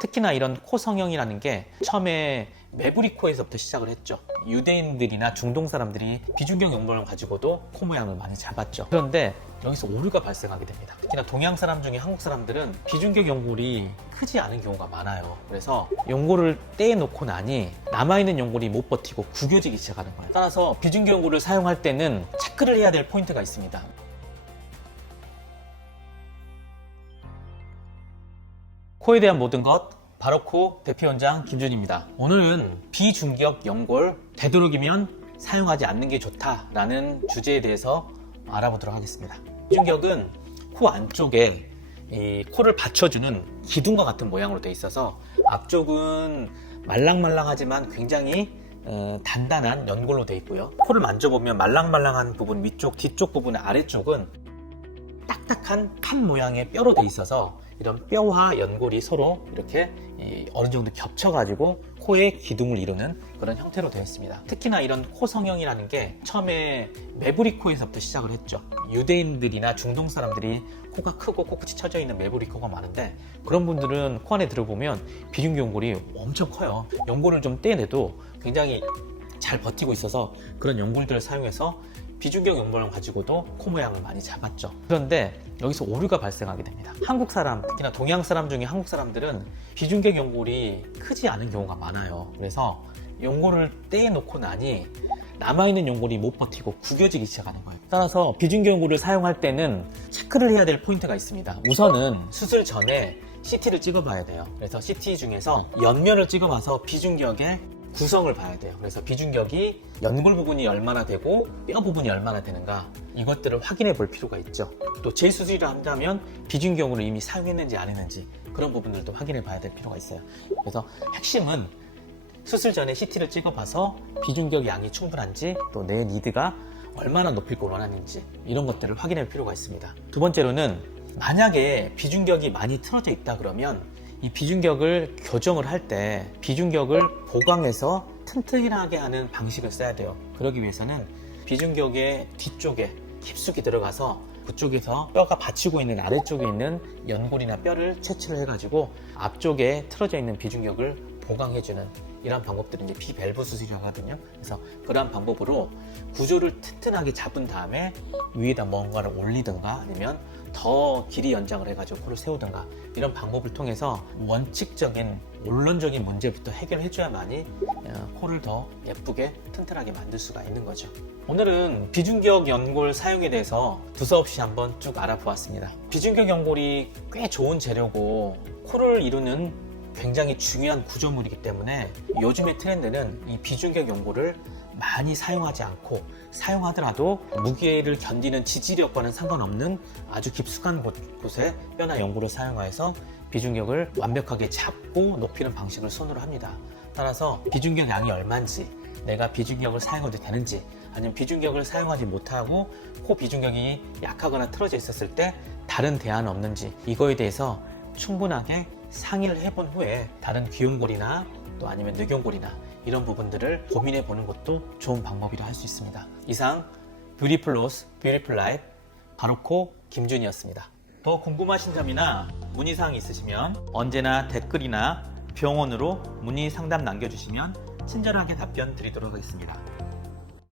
특히나 이런 코 성형이라는 게 처음에 매부리 코에서부터 시작을 했죠. 유대인들이나 중동 사람들이 비중격 용본을 가지고도 코 모양을 많이 잡았죠. 그런데 여기서 오류가 발생하게 됩니다. 특히나 동양 사람 중에 한국 사람들은 비중격 연골이 크지 않은 경우가 많아요. 그래서 연골을 떼놓고 나니 남아있는 연골이 못 버티고 구겨지기 시작하는 거예요. 따라서 비중격 연골을 사용할 때는 체크를 해야 될 포인트가 있습니다. 코에 대한 모든 것 바로코 대표원장 김준입니다. 오늘은 비중격 연골 되도록이면 사용하지 않는 게 좋다라는 주제에 대해서 알아보도록 하겠습니다. 비중격은 코 안쪽에 이 코를 받쳐주는 기둥과 같은 모양으로 되어 있어서 앞쪽은 말랑말랑하지만 굉장히 어, 단단한 연골로 되어 있고요. 코를 만져보면 말랑말랑한 부분 위쪽, 뒤쪽 부분의 아래쪽은 딱딱한 판 모양의 뼈로 돼 있어서 이런 뼈와 연골이 서로 이렇게 이 어느 정도 겹쳐가지고 코의 기둥을 이루는 그런 형태로 되어 있습니다. 특히나 이런 코 성형이라는 게 처음에 매부리 코에서부터 시작을 했죠. 유대인들이나 중동 사람들이 코가 크고 코끝이 쳐져 있는 매부리 코가 많은데 그런 분들은 코 안에 들어보면 비중기 연골이 엄청 커요. 연골을 좀 떼내도 굉장히 잘 버티고 있어서 그런 연골들을 사용해서 비중격 연골을 가지고도 코 모양을 많이 잡았죠. 그런데 여기서 오류가 발생하게 됩니다. 한국 사람, 특히나 동양 사람 중에 한국 사람들은 비중격 연골이 크지 않은 경우가 많아요. 그래서 연골을 떼놓고 나니 남아있는 연골이 못 버티고 구겨지기 시작하는 거예요. 따라서 비중격 연골을 사용할 때는 체크를 해야 될 포인트가 있습니다. 우선은 수술 전에 CT를 찍어봐야 돼요. 그래서 CT 중에서 옆면을 찍어봐서 비중격의 구성을 봐야 돼요. 그래서 비중격이 연골 부분이 얼마나 되고 뼈 부분이 얼마나 되는가 이것들을 확인해 볼 필요가 있죠. 또 재수술을 한다면 비중격으로 이미 사용했는지 안 했는지 그런 부분들도 확인해 봐야 될 필요가 있어요. 그래서 핵심은 수술 전에 CT를 찍어봐서 비중격 양이 충분한지 또 내 니드가 얼마나 높일 걸 원하는지 이런 것들을 확인할 필요가 있습니다. 두 번째로는 만약에 비중격이 많이 틀어져 있다 그러면 이 비중격을 교정을 할 때 비중격을 보강해서 튼튼하게 하는 방식을 써야 돼요. 그러기 위해서는 비중격의 뒤쪽에 깊숙이 들어가서 그쪽에서 뼈가 받치고 있는 아래쪽에 있는 연골이나 뼈를 채취를 해가지고 앞쪽에 틀어져 있는 비중격을 보강해주는 이런 방법들은 이제 비밸브 수술이라고 하거든요. 그래서 그러한 방법으로 구조를 튼튼하게 잡은 다음에 위에다 뭔가를 올리든가 아니면 더 길이 연장을 해가지고 코를 세우든가 이런 방법을 통해서 원칙적인 원론적인 문제부터 해결해줘야만이 어, 코를 더 예쁘게 튼튼하게 만들 수가 있는 거죠. 오늘은 비중격 연골 사용에 대해서 두서없이 한번 쭉 알아보았습니다. 비중격 연골이 꽤 좋은 재료고 코를 이루는 굉장히 중요한 구조물이기 때문에 요즘의 트렌드는 이 비중격 연골을 많이 사용하지 않고 사용하더라도 무게를 견디는 지지력과는 상관없는 아주 깊숙한 곳- 곳에 뼈나 연골을 사용하여서 비중격을 완벽하게 잡고 높이는 방식을 손으로 합니다. 따라서 비중격 양이 얼마인지 내가 비중격을 사용해도 되는지 아니면 비중격을 사용하지 못하고 코 비중격이 약하거나 틀어져 있었을 때 다른 대안 없는지 이거에 대해서 충분하게 상의를 해본 후에 다른 귀연골이나 또 아니면 늑연골이나 이런 부분들을 고민해 보는 것도 좋은 방법이라 할 수 있습니다. 이상 뷰티풀 로스 뷰티풀 라이프 바로코 김준이었습니다. 더 궁금하신 점이나 문의사항 있으시면 언제나 댓글이나 병원으로 문의 상담 남겨주시면 친절하게 답변 드리도록 하겠습니다.